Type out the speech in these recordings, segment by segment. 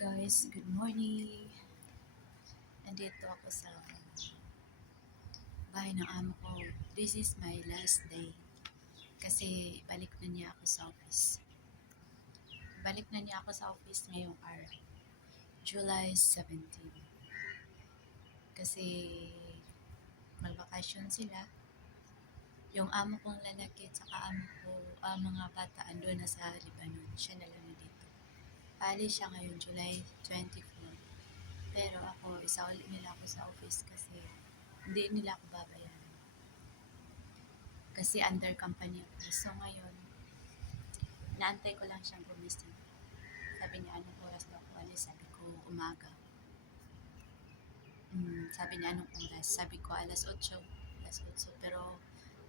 Guys, good morning. Nandito ako sa bahay ng amo ko. This is my last day. Kasi balik na niya ako sa office. Balik na niya ako sa office ngayong araw. July 17. Kasi magbakasyon sila. Yung amo kong lalaki at saka amo ko, mga bata andun na sa Lebanon. Siya na lang na dito. Paalis siya ngayon July 24. Pero ako, isauli nila ako sa office kasi hindi nila ako babayaran. Kasi under company ako. So ngayon, naantay ko lang siyang gumising. Sabi niya, anong oras daw ako alis? Sabi ko, umaga. Sabi niya, anong oras? Sabi ko, alas 8. Alas 8. Pero,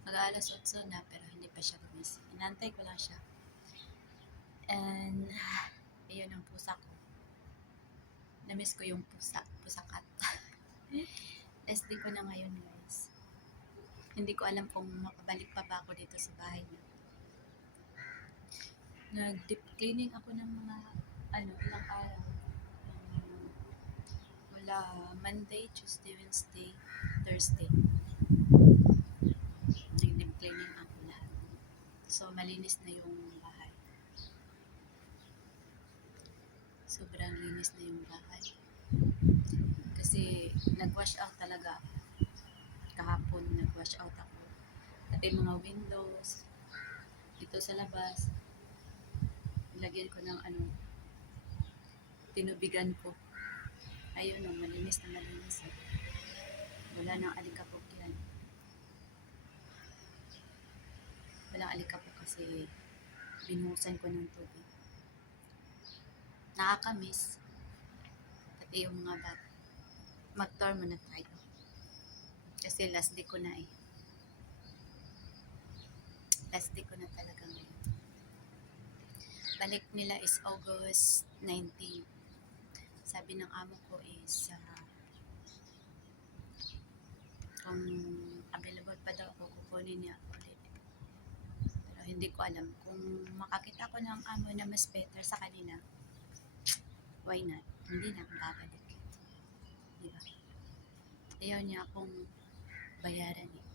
mag-alas 8 na, pero hindi pa siya gumising. Inaantay ko lang siya. And, ayun ang pusa ko. Namiss ko yung pusakat. SD ko na ngayon, guys. Hindi ko alam kung makabalik pa ba ako dito sa bahay na. Nag-deep cleaning ako ng mga, ilang araw. Mula Monday, Tuesday, Wednesday, Thursday. Nag-deep cleaning ako lahat. So, malinis na yung bahay. Sobrang linis na yung bahay. Kasi, nag-wash out talaga ako. Kahapon, nag-wash out ako. Pati mga windows, dito sa labas, nilagyan ko ng tinubigan ko. Ayun, malinis na malinis. Wala nang alikabok yan. Walang alikabok kasi binuhusan ko ng tubig. Nakakamiss. Pati yung mga bata. Mag-tour muna tayo. Kasi last day ko na eh. Last day ko na talaga ngayon. Balik nila is August 19. Sabi ng amo ko is kung available pa daw ako, kukunin niya ako ulit. Pero hindi ko alam. Kung makakita ko ng amo na mas better sa kanila, why not? Hindi na ako babalik. Diba? Ayaw niya akong bayaran eh.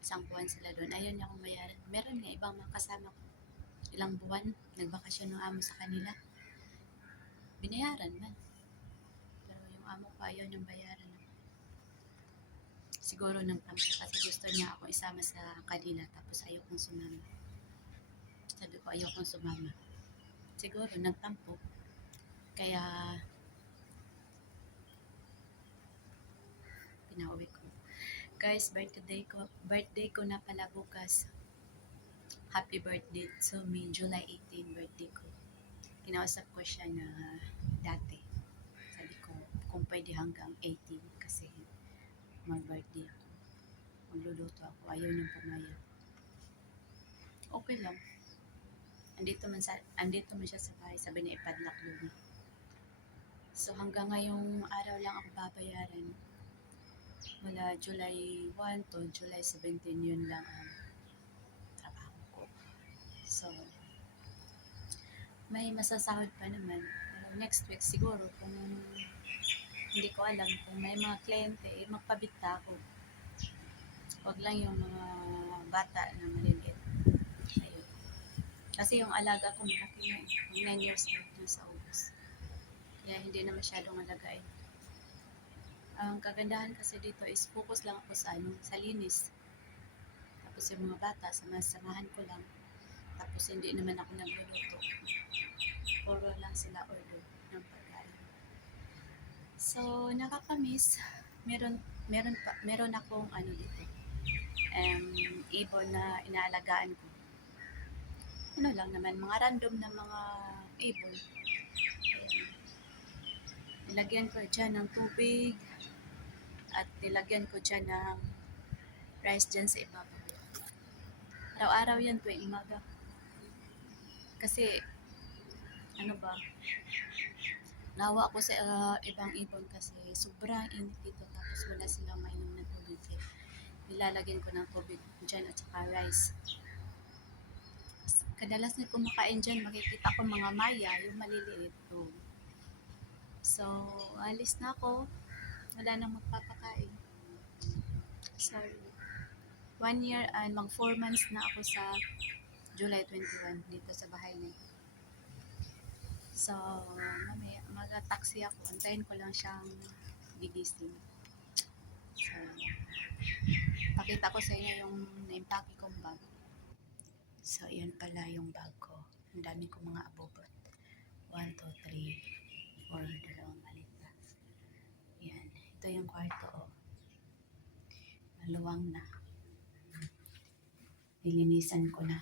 Isang buwan sila doon. Ayaw niya akong bayaran. Meron nga ibang mga kasama ko. Ilang buwan, nagbakasyon ng amo sa kanila. Binayaran man. Pero yung amo ko ayaw niyang bayaran. Siguro ng tampo kasi gusto niya ako isama sa kanila tapos ayaw kong sumama. Sabi ko ayaw kong sumama. Siguro nagtampo. Kaya pinauwi ko. Guys, birthday ko na pala bukas. Happy birthday to me, July 18 birthday ko. Kinausap ko siya na dati. Sabi ko, kung pwede hanggang 18 kasi mag-birthday ako. Magluluto ako. Ayaw niyang pumayag. Okay lang. Andito man siya sa bahay. Sabi niya ipadlock doon. So hanggang ngayong araw lang ako babayaran. Mula July 1 to July 17 yun lang ang trabaho ko. So, may masasahod pa naman. Next week siguro kung hindi ko alam kung may mga kliyente, magpabita ako. Huwag lang yung mga bata na maliliit. Ayun. Kasi yung alaga ko malaki na eh. 9 years na sa August. Kaya hindi na masyadong alagain. Ang kagandahan kasi dito is focus lang ako sa linis. Tapos yung mga bata, samahan ko lang. Tapos hindi naman ako nagluluto. Puro lang sila order ng pagkain. So, nakakamiss. Meron akong dito. Ibon na inaalagaan ko. Lang naman, mga random na mga ibon. Nilagyan ko dyan ng tubig at nilagyan ko dyan ng rice dyan sa ibabaw. Araw-araw yan tuwing umaga. Kasi, nawa ako sa ibang ibon kasi sobrang init dito tapos wala silang mainom na tubig. Nilalagyan ko ng tubig dyan at saka rice. Kadalas na kumakain dyan, makikita ko mga maya, yung maliliit. So, alis na ako. Wala nang magpapakain. Sorry. 1 year and mag 4 months na ako sa July 21 dito sa bahay na ito. So, mamaya mag-taxi ako. Antayin ko lang siyang gigising. So, pakita ko sa inyo yung naimpake kong bag. So, yun pala yung bag ko. Ang dami kong mga abobot. 1, 2, 3, 4, dalawang malit na. Yan. Ito yung kwarto, oh. Maluwang na. Nilinisan ko na.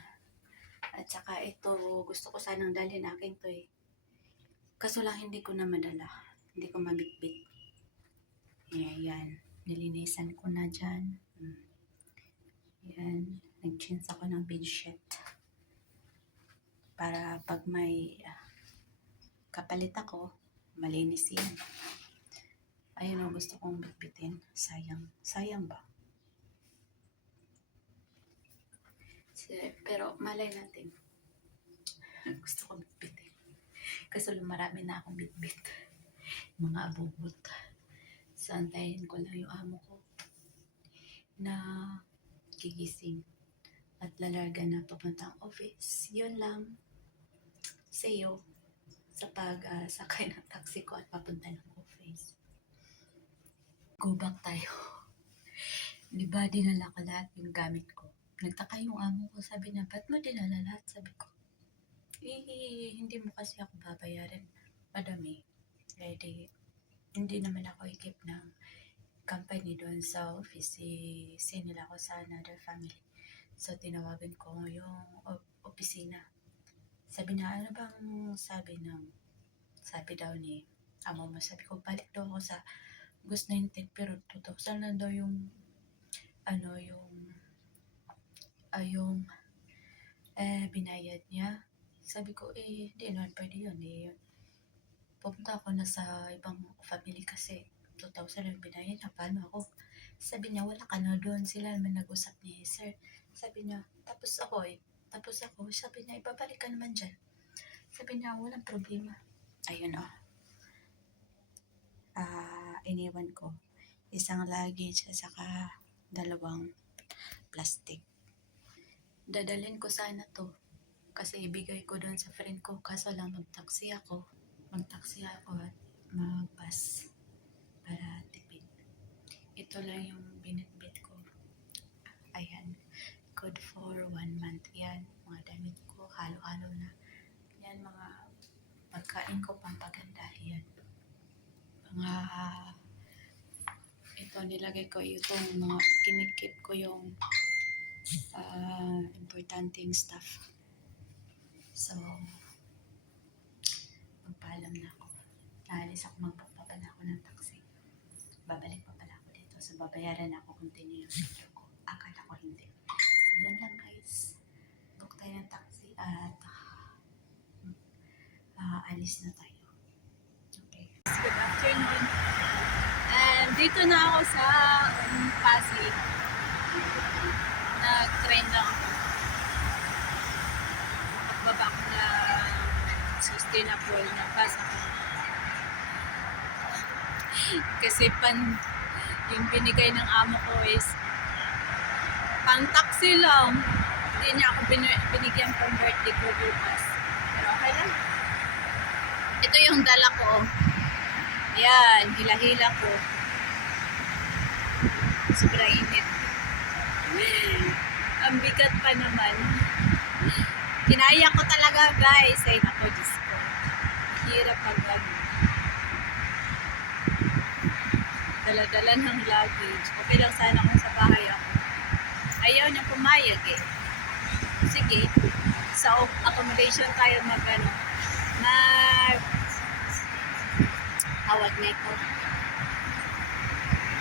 At saka ito, gusto ko sanang dalhin akin to eh. Kaso lang hindi ko na madala. Hindi ko mabitbit. Yan. Nilinisan ko na dyan. Yan. Nag-change ako ng bedsheet. Para pag may kapalit ako, malinis yan. Ayun o, gusto kong bitbitin. Sayang. Sayang ba? Pero malay natin. Gusto kong bitbitin. Kasi marami na akong bitbit. Mga abubot. So, antayin ko lang yung amo ko na gigising at lalarga na papuntang office. Yun lang. See you sa sakay ng taxi ko at papunta ng office. Go back tayo. Diba dinala ko lahat yung gamit ko? Nagtaka yung amo ko. Sabi niya, ba't mo dinala lahat? Sabi ko, hindi mo kasi ako babayaran. Madami. Ready. Hindi naman ako ikip ng company doon sa office. Sinila ko sa another family. So, tinawagan ko yung opisina. Sabi na, ano bang sabi daw ni amo mo. Sabi ko, balik daw ako sa August 19, pero 2,000 lang daw yung binayad niya. Sabi ko, hindi naman pwede yun. Pupunta ako na sa ibang family kasi 2,000 lang binayad niya. Paano ako? Sabi niya, wala ka na doon. Sila naman nag-usap ni sir. Sabi niya, tapos ako. Sabi niya, ibabalik ka naman dyan. Sabi niya, walang problema. Ayun o. Iniwan ko. Isang luggage at saka 2 plastic. Dadalhin ko sana to. Kasi ibigay ko doon sa friend ko. Kaso lang mag-taxi ako at mag-bus para tipid. Ito lang yung binitbit ko. Ayan. Good for 1 month. Yan. Mga damit ko. Halo-halo na. Yan. Mga pagkain ko pampaganda. Yan. Ito nilagay ko itong mga kinikip ko yung importanteng stuff. So, magpaalam na ako. Naalis ako, magpapapala ako ng taxi. Babalik pa pala ako dito. So, babayaran ako continue yung sityo ko. Akala ko hindi. So, yun lang guys. Book tayo ng taxi at alis na tayo. Okay. Good afternoon. And dito na ako sa Pasig. Nag-train lang ako. Baba ko na sustainable na bus ako. Kasi yung binigay ng amo ko is pang taxi lang. Hindi niya ako binigyan pang birthday ko bukas. Pero okay lang. Ito yung dala ko. Yan, hila-hila ko. Sobrang init. Ang bigat pa naman. Kinaya ko talaga guys. Ay nako, Diyos ko. Hirap pag dala-dala ng luggage. Okay lang sana kung sa bahay ako. Ayaw niya pumayag eh. Sige. Sa accommodation tayo tawag nito.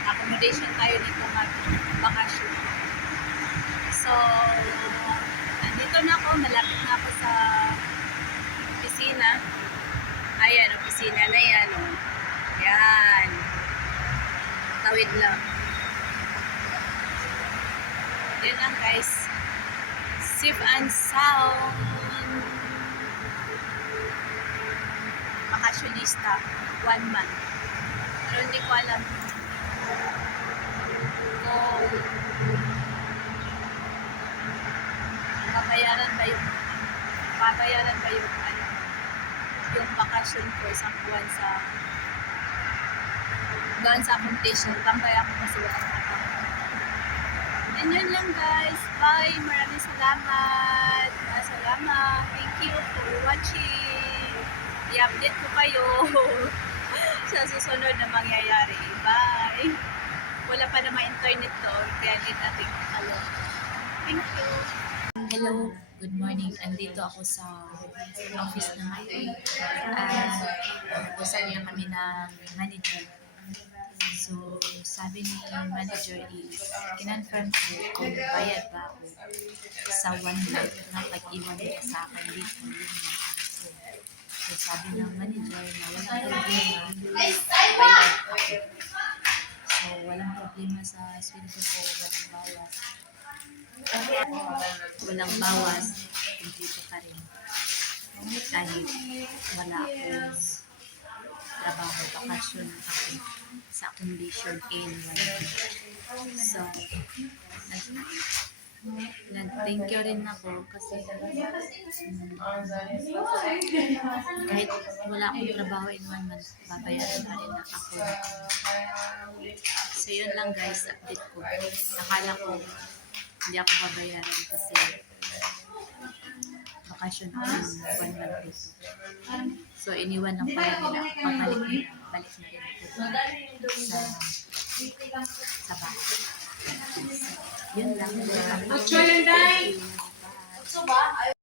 Accommodation tayo nito mag-bakasyon. So, nandito na ako. Malapit na ako sa opisina. Ayan, opisina na yan. Oh. Yan. Tawid lang. Yan lang guys. Safe and sound. Bakasyonista. 1 month. Pero hindi ko alam kung babayaran ba yung yung bakasyon ko isang buwan doon sa accommodation. Tambay ako kasi walang account. And yun lang guys. Bye. Maraming salamat. Salamat. Thank you for watching. I-update ko kayo sa susunod na mangyayari. Bye. Wala pa naman internet doon. Kaya hindi natin alam. Thank you. Hello. Good morning. Andito ako sa office na ngayon. Nag-usap niya kami ng manager. So, sabi ni manager is, kinonfirm ko kung bayad ba ako sa 1 month na pag-iwan nila sa akin dito yung mga aso. So, sabi ng manager na walang problema, bayad ako. So, walang problema sa sweldo ko, walang bawas. Walang bawas, dito pa rin. Kahit wala akong trabaho, bakasyon ako sa accommodation in So, nag-thank you rin ako kasi kahit wala akong trabaho in 1 month, babayaran pa rin ako. So, yun lang guys, update ko. Nakala ko hindi ako babayaran kasi bakasyon ako ng 1 month dito. So, iniwan lang pala nila. Pagbalik nila, balik na rin ako sa bahay. So, yun lang. Thank you. Bye.